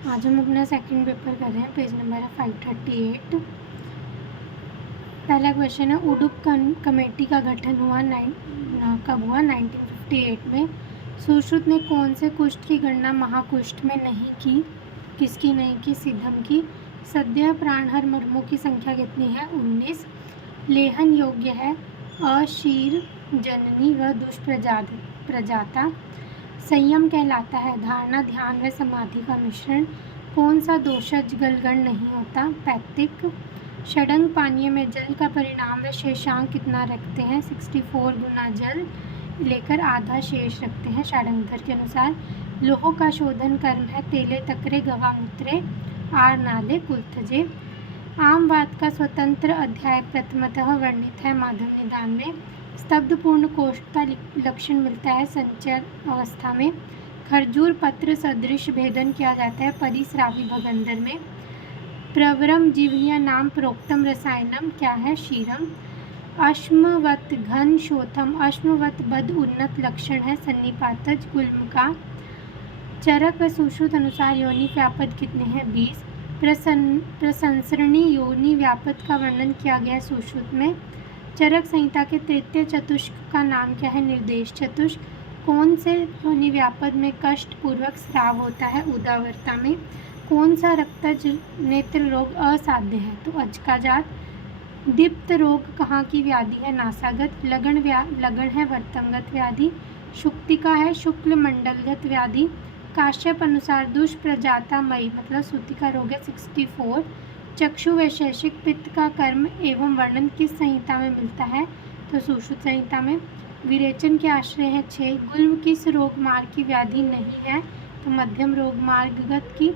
आज हम अपना सेकंड पेपर कर रहे हैं। पेज नंबर है 538। पहला क्वेश्चन है, उडुप कमेटी का गठन कब हुआ? 1958 में। सुश्रुत ने कौन से कुष्ठ की गणना महाकुष्ठ में नहीं की? किसकी नहीं की? सिद्धम की। सद्य प्राणहर मर्मों की संख्या कितनी है? 19। लेहन योग्य है अशीर जननी व दुष्प्रजाता। संयम कहलाता है धारणा, ध्यान व समाधि का मिश्रण। कौन सा दोषज गलगण नहीं होता? पैत्तिक। षडंग पानीय में जल का परिणाम व शेषांक कितना रखते हैं? 64 गुना जल लेकर आधा शेष रखते हैं षडंगधर के अनुसार। लोह का शोधन कर्म है तेले तकरे गवा मूत्रे आर नाले कुलथजे। आमवाद का स्वतंत्र अध्याय प्रथमतः वर्णित है माधव निदान में। स्तब्ध पूर्ण कोष्ठ का लक्षण मिलता है संचर अवस्था में। खरजूर पत्र सदृश भेदन किया जाता है परिस्रावी भगंदर में। प्रवरम जीवनिया नाम प्रोक्तम रसायनम क्या है? शीरम। अश्मवत घन शोथम अश्मवत बद उन्नत लक्षण है सन्निपातज गुल्म का। चरक व सुश्रुत अनुसार योनि व्यापद कितने हैं? 20। प्रसंसरणी योनि व्यापद का वर्णन किया गया है सुश्रुत में। चरक संहिता के तृतीय चतुष्क का नाम क्या है? निर्देश चतुष्क। कौन से योनि व्यापद में कष्ट पूर्वक स्राव होता है? उदावरता में। कौन सा रक्तज नेत्र रोग असाध्य है? तो अचकाजात। दीप्त रोग कहाँ की व्याधि है? नासागत। लगन है वर्तमगत व्याधि। शुक्तिका है शुक्ल मंडलगत व्याधि। काश्यप अनुसार दुष्प्रजाता मई मतलब सूतिका रोग है 64। चक्षु वैशेषिक पित्त का कर्म एवं वर्णन किस संहिता में मिलता है? तो सुश्रुत संहिता में। विरेचन के आश्रय है 6। गुल्म किस रोग मार्ग की व्याधि नहीं है? तो मध्यम रोग मार्गगत की।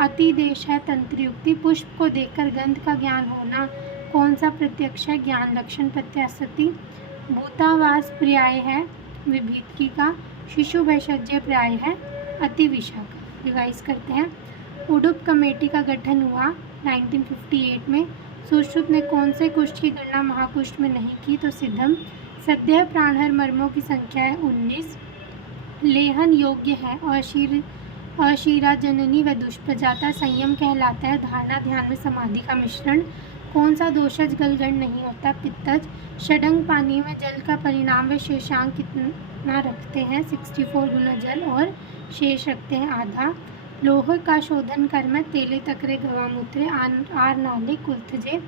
अतिदेश है तंत्रयुक्ति। पुष्प को देखकर गंध का ज्ञान होना कौन सा प्रत्यक्ष है? ज्ञान लक्षण प्रत्यासति। भूतावास पर्याय है विभीतकी का। शिशु भैषज्य पर्याय है अतिविषा का। रिवाइज करते हैं। उडुप कमेटी का गठन हुआ 1958 में। सुश्रुत ने कौन से कुष्ठ की गणना महाकुष्ठ में नहीं की? तो सिद्धम। सद्य प्राणहर मर्मों की संख्या है 19। लेहन योग्य है अशीरा जननी व दुष्प्रजाता। संयम कहलाता है धारणा, ध्यान में समाधि का मिश्रण। कौन सा दोषज गलगण नहीं होता? पित्तज। षडंग पानी में जल का परिणाम व शेषांक कितना रखते हैं? 64 गुना जल और शेष रखते हैं आधा। लोह का शोधन कर्म तेले तकरे गवामूत्रे आर नाले कुलथजे।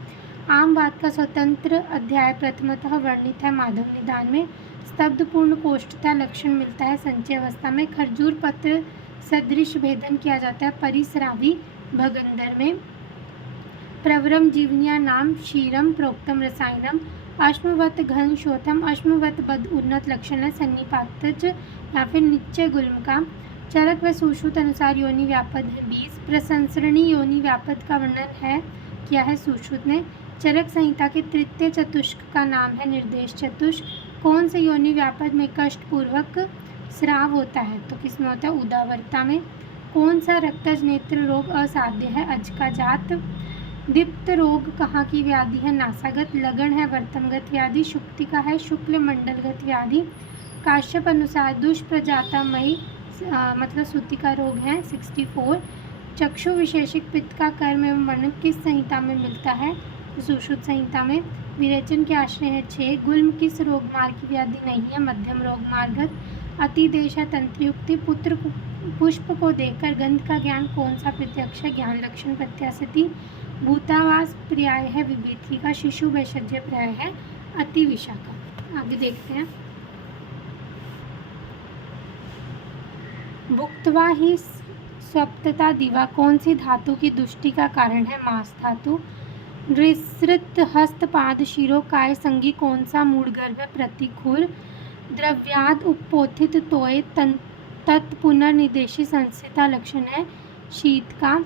आमवाद का स्वतंत्र अध्याय प्रथमतः वर्णित है माधव निदान में। स्तब्ध पूर्ण कोष्ठता लक्षण मिलता है संचय अवस्था में। खरजूर पत्र सदृश भेदन किया जाता है परिस्रावी भगंदर में। प्रवरम जीवनिया नाम शीरम प्रोक्तम रसायनम। अश्मवत घन शोथम अश्मवत बद उन्नत लक्षण है सन्निपातज या फिर निश्चय गुल्म का। चरक व सुश्रुत अनुसार योनि व्यापद है 20। प्रसंसरणी योनि व्यापद का वर्णन है किया है सुश्रुत ने। चरक संहिता के तृतीय चतुष्क का नाम है निर्देश चतुष्क। कौन से योनि व्यापद में कष्ट पूर्वक स्राव होता है? तो किसमें होता है? उदावरता में। कौन सा रक्तज नेत्र रोग असाध्य है? अचकाजात। दीप्त रोग कहाँ की व्याधि है? नासागत। लगन है वर्तमगत व्याधि। शुक्तिका है शुक्ल मंडलगत व्याधि। काश्यप अनुसार दुष्प्रजाता मई मतलब सूतिका रोग है 64। चक्षु विशेषिक पित्त का कर्म एवं वर्णन किस संहिता में मिलता है? सुश्रुत संहिता में। विरेचन के आश्रय है 6। गुल्म किस रोग मार्ग की व्याधि नहीं है? मध्यम रोग मार्गत। अतिदेश है तंत्रयुक्ति। पुष्प को देखकर गंध का ज्ञान कौन सा प्रत्यक्ष है? ज्ञान लक्षण प्रत्यासति। भूतावास पर्याय है विभीति का। शिशु वैषज्य पर्याय है अतिविषा का। आगे देखते हैं। भुक्त्वा ही स्वप्तता दिवा कौन सी धातु की दुष्टि का कारण है? मांस धातु। नृसृत हस्तपाद शिरोकाय संगी कौन सा मूढ़गर्भ प्रतिकूल। द्रव्याद उपपोथित तोय तत्पुनर्निदेशी संस्थिता लक्षण है शीत का।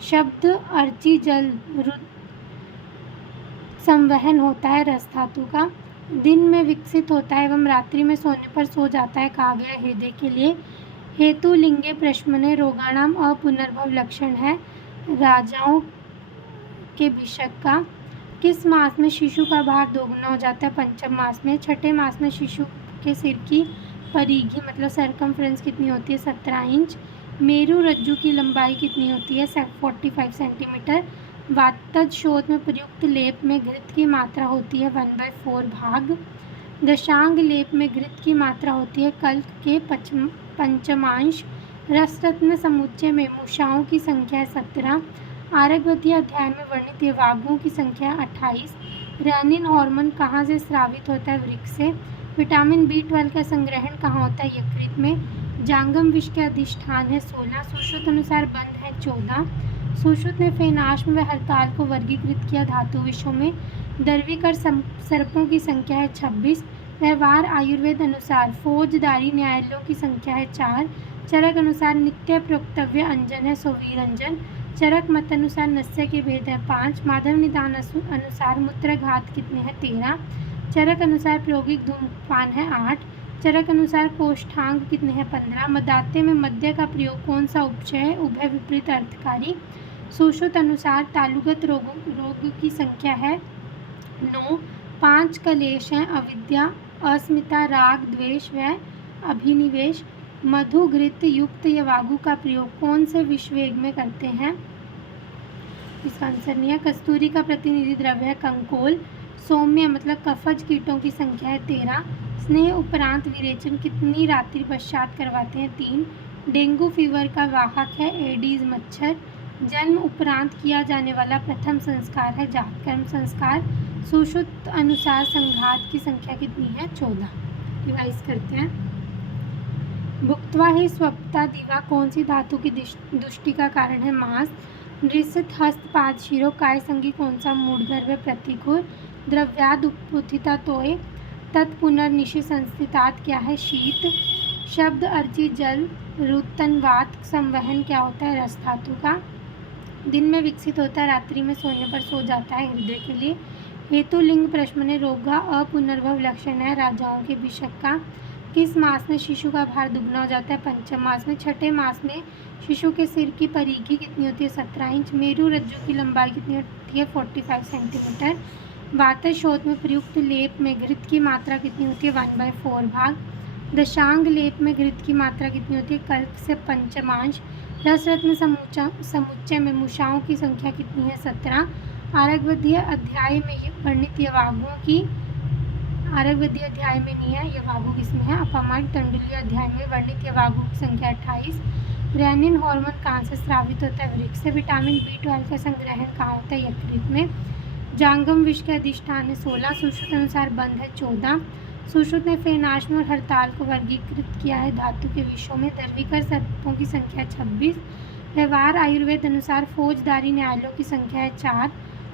शब्द अर्ची जल संवहन होता है रस धातु का। दिन में विकसित होता है एवं रात्रि में सोने पर सो जाता है कहा गया हृदय के लिए। हेतु लिंगे प्रश्मने रोगाणाम अपुनर्भव लक्षण है राजाओं के भिषक का। किस मास में शिशु का भार दोगुना हो जाता है? पंचम मास में। छठे मास में शिशु के सिर की परिघी मतलब सरकमफ्रेंस कितनी होती है 17 इंच। मेरु रज्जु की लंबाई कितनी होती है 45 सेंटीमीटर। वातज शोथ में प्रयुक्त लेप में घृत की मात्रा होती है 1/4 भाग। दशांग लेप में घृत की मात्रा होती है कल्क के पंचमांश। रसरत्न समुच्चय में मूषाओं की संख्या 17। आरगवती अध्याय में वर्णित यवागुओं की संख्या 28। रेनिन हार्मोन कहाँ से स्रावित होता है वृक्क से। विटामिन B12 का संग्रहण कहाँ होता है यकृत में। जांगम विष के अधिष्ठान है 16। सुश्रुत अनुसार बंध है 14। सुश्रुत ने फेनाश्म व हरताल को वर्गीकृत किया धातु विषयों में। दर्वीकर सर्पों की संख्या है 26। व्यवहार आयुर्वेद अनुसार फौजदारी न्यायालयों की संख्या है 4। चरक अनुसार नित्य प्रोक्तव्य अंजन है सोवीरंजन। चरक मत अनुसार नस्य के भेद है 5। माधव निदान अनुसार मूत्रघात कितने हैं 13। चरक अनुसार प्रायोगिक धूम्रपान है 8। चरक अनुसार कोष्ठांग कितने हैं 15। मदाते में मद्य का प्रयोग कौन सा उपचय है उभय विपरीत अर्थकारी। सुश्रुत अनुसार तालुगत रोग की संख्या है 9। 5 कलेश हैं अविद्या, अस्मिता, राग, द्वेष व अभिनिवेश। मधु घृत युक्त यवागु का प्रयोग कौन से विषवेग में करते हैं। इसका आंसर नहीं है। कस्तूरी का प्रतिनिधि द्रव्य है कंकोल। सौम्य मतलब कफज कीटों की संख्या है 13। स्नेह उपरांत विरेचन कितनी रात्रि पश्चात करवाते हैं 3। डेंगू फीवर का वाहक है एडीज मच्छर। जन्म उपरांत किया जाने वाला प्रथम संस्कार है जातकर्म संस्कार। सुश्रुत अनुसार संघात की संख्या कितनी है 14। रिवाइज करते हैं। भुक्त्वा ही स्वप्ता दिवा कौन सी धातु की दुष्टि का कारण है मांस। नृसित हस्त पाद शिरो काय संगी कौन सा मूढ़गर्भ प्रतिकूल। द्रव्याद उत्थिता तोय तत्पुनर्निशि संस्थितात क्या है शीत। शब्द अर्ची जल रुतनवात संवहन क्या होता है रस धातु का। दिन में विकसित होता है रात्रि में सोने पर सो जाता है हृदय के लिए। हेतु लिंग प्रश्न ने रोगा अपुनर्भव लक्षण है राजाओं के भिषक का। किस मास में शिशु का भार दुगना हो जाता है पंचम मास में। छठे मास में शिशु के सिर की परिघी कितनी होती है 17 इंच। मेरु रज्जु की लंबाई कितनी होती है 45 सेंटीमीटर। वातज शोथ में प्रयुक्त लेप में घृत की मात्रा कितनी होती है 1/4 भाग। दशांग लेप में घृत की मात्रा कितनी होती है कल्क से पंचमांश। रसरत्न समुच्चय में मूषाओं की संख्या कितनी है 17। आरगवधीय अध्याय में वर्णित यवागुओं की आरगवधीय अध्याय में नहीं है यवागु किसमें है अपामार्ग तंडुलीय अध्याय में वर्णित यवागु की संख्या 28। रेनिन हार्मोन कहाँ से स्रावित होता है वृक्क से। विटामिन B12 का संग्रहण कहाँ होता है यकृत में। जांगम विष के अधिष्ठान है 16। सुश्रुत अनुसार बंध है 14। सुश्रुत ने फेनाश्म और हरताल को वर्गीकृत किया है धातु के विषयों में। दर्वीकर सर्पों की संख्या 26। व्यवहार आयुर्वेद अनुसार फौजदारी न्यायालयों की संख्या है 4।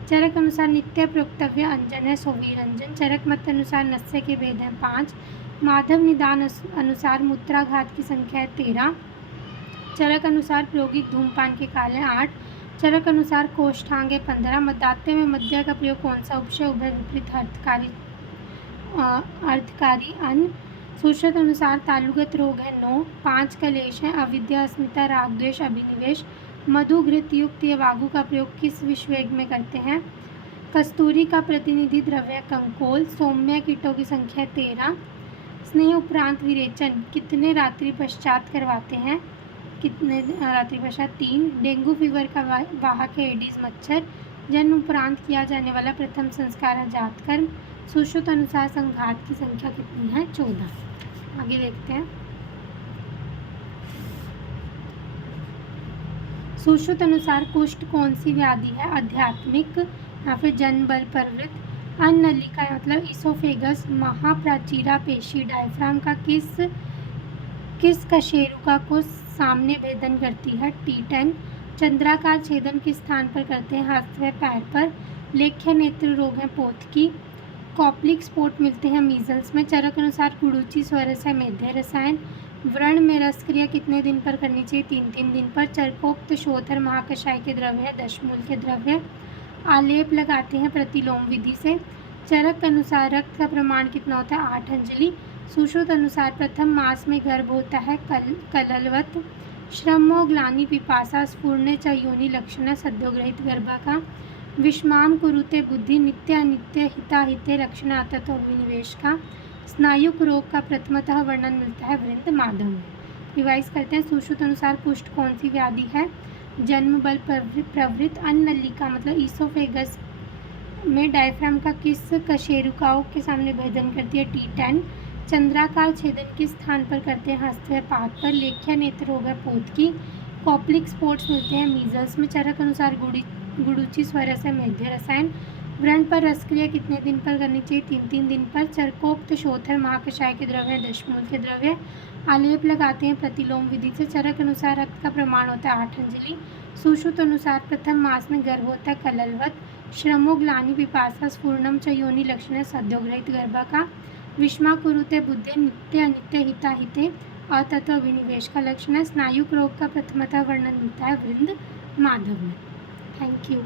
चरक अनुसार नित्य प्रोक्तव्य अंजन है सोवीरंजन। चरक मत अनुसार नस्य के भेद हैं 5। माधव निदान अनुसार मूत्राघात की संख्या है 13। चरक अनुसार प्रायोगिक धूमपान के काल है 8। चरक अनुसार कोष्ठांग है 15। मदाते में मद्य का प्रयोग कौन सा उपचय उभय विपरीत अर्थकारी अन्न। सुश्रुत अनुसार तालुगत रोग है 9। 5 कलेश हैं अविद्या, अस्मिता, राग, द्वेष, अभिनिवेश। मधु घृत युक्त यवागु का प्रयोग किस विषवेग में करते हैं। कस्तूरी का प्रतिनिधि द्रव्य कंकोल। सौम्य कीटों की संख्या 13। स्नेह उपरांत विरेचन कितने रात्रि पश्चात करवाते हैं कितने रात्रि पश्चात 3। डेंगू फीवर का वाहक है एडीज मच्छर। जन्म उपरांत किया जाने वाला प्रथम संस्कार है जातकर्म। सुश्रुत अनुसार संघात की संख्या कितनी है 14। आगे देखते हैं। सुश्रुत अनुसार कुष्ठ कौन सी व्याधि है आध्यात्मिक या फिर जन्म बल प्रवृत्त। अन्नलिका मतलब इसोफेगस। महाप्राचीरा पेशी डायफ्राम का किस कशेरुका को सामने भेदन करती है टी10। चंद्राकार छेदन किस स्थान पर करते हैं हस्त व पैर पर। लेख्य नेत्र रोग है पोथकी। कॉप्लिक स्पॉट मिलते हैं मीजल्स में। चरक अनुसार कुड़ुची स्वरस है मेध्य रसायन। व्रण में रस क्रिया कितने दिन पर करनी चाहिए 3-3 दिन पर। चरकोक्त शोधर महाकषाय के द्रव्य है दशमूल के द्रव्य। आलेप लगाते हैं प्रतिलोम विधि से। चरक अनुसार रक्त का प्रमाण कितना होता है 8 अंजलि। सुश्रुत अनुसार प्रथम मास में गर्भ होता है कललवत। श्रमो ग्लानि पिपासा स्फूर्णे च योनि लक्षण सद्योग्रहित गर्भा का। विषमाम कुरुते बुद्धि नित्य अनित्य हिता हिते रक्षण आतत्व अभिनिवेश का। स्नायुक रोग का प्रथमतः वर्णन मिलता है वृंद माधव में। रिवाइज करते हैं। सुश्रुत अनुसार कुष्ठ कौन सी व्याधि है? जन्म बल प्रवृत्त अन्ननलिका मतलब ईसोफेगस में डायफ्राम का किस कशेरुकाओं के सामने भेदन करती है? T10। चंद्राकार छेदन किस स्थान पर करते हैं? हस्त व पाद पर। लेख्य नेत्र रोग है पोत की। कॉप्लिक स्पॉट्स मिलते हैं मीजल्स में। चरक अनुसार गुडुचि स्वरस है मेध्य रसायन। व्रण पर रसक्रिया कितने दिन पर करनी चाहिए? 3-3 दिन पर। चरकोक्त शोथ है महाकषाय के द्रव्य है दशमूल के द्रव्य। आलेप लगाते हैं प्रतिलोम विधि से। चरक अनुसार रक्त का प्रमाण होता है 8 अंजलि। सुश्रुत अनुसार प्रथम मास में गर्भ होता है कललवत। श्रमो ग्लानि पिपासा स्फूर्णम च योनि लक्षण है सद्योग्रहित गर्भ का। विषमा कुरुते बुद्धे नित्य अनित्य हिता हिते अतत्व विनिवेश का लक्षण है। स्नायुक रोग का प्रथमतः वर्णन मिलता है वृंद माधव में। Thank you.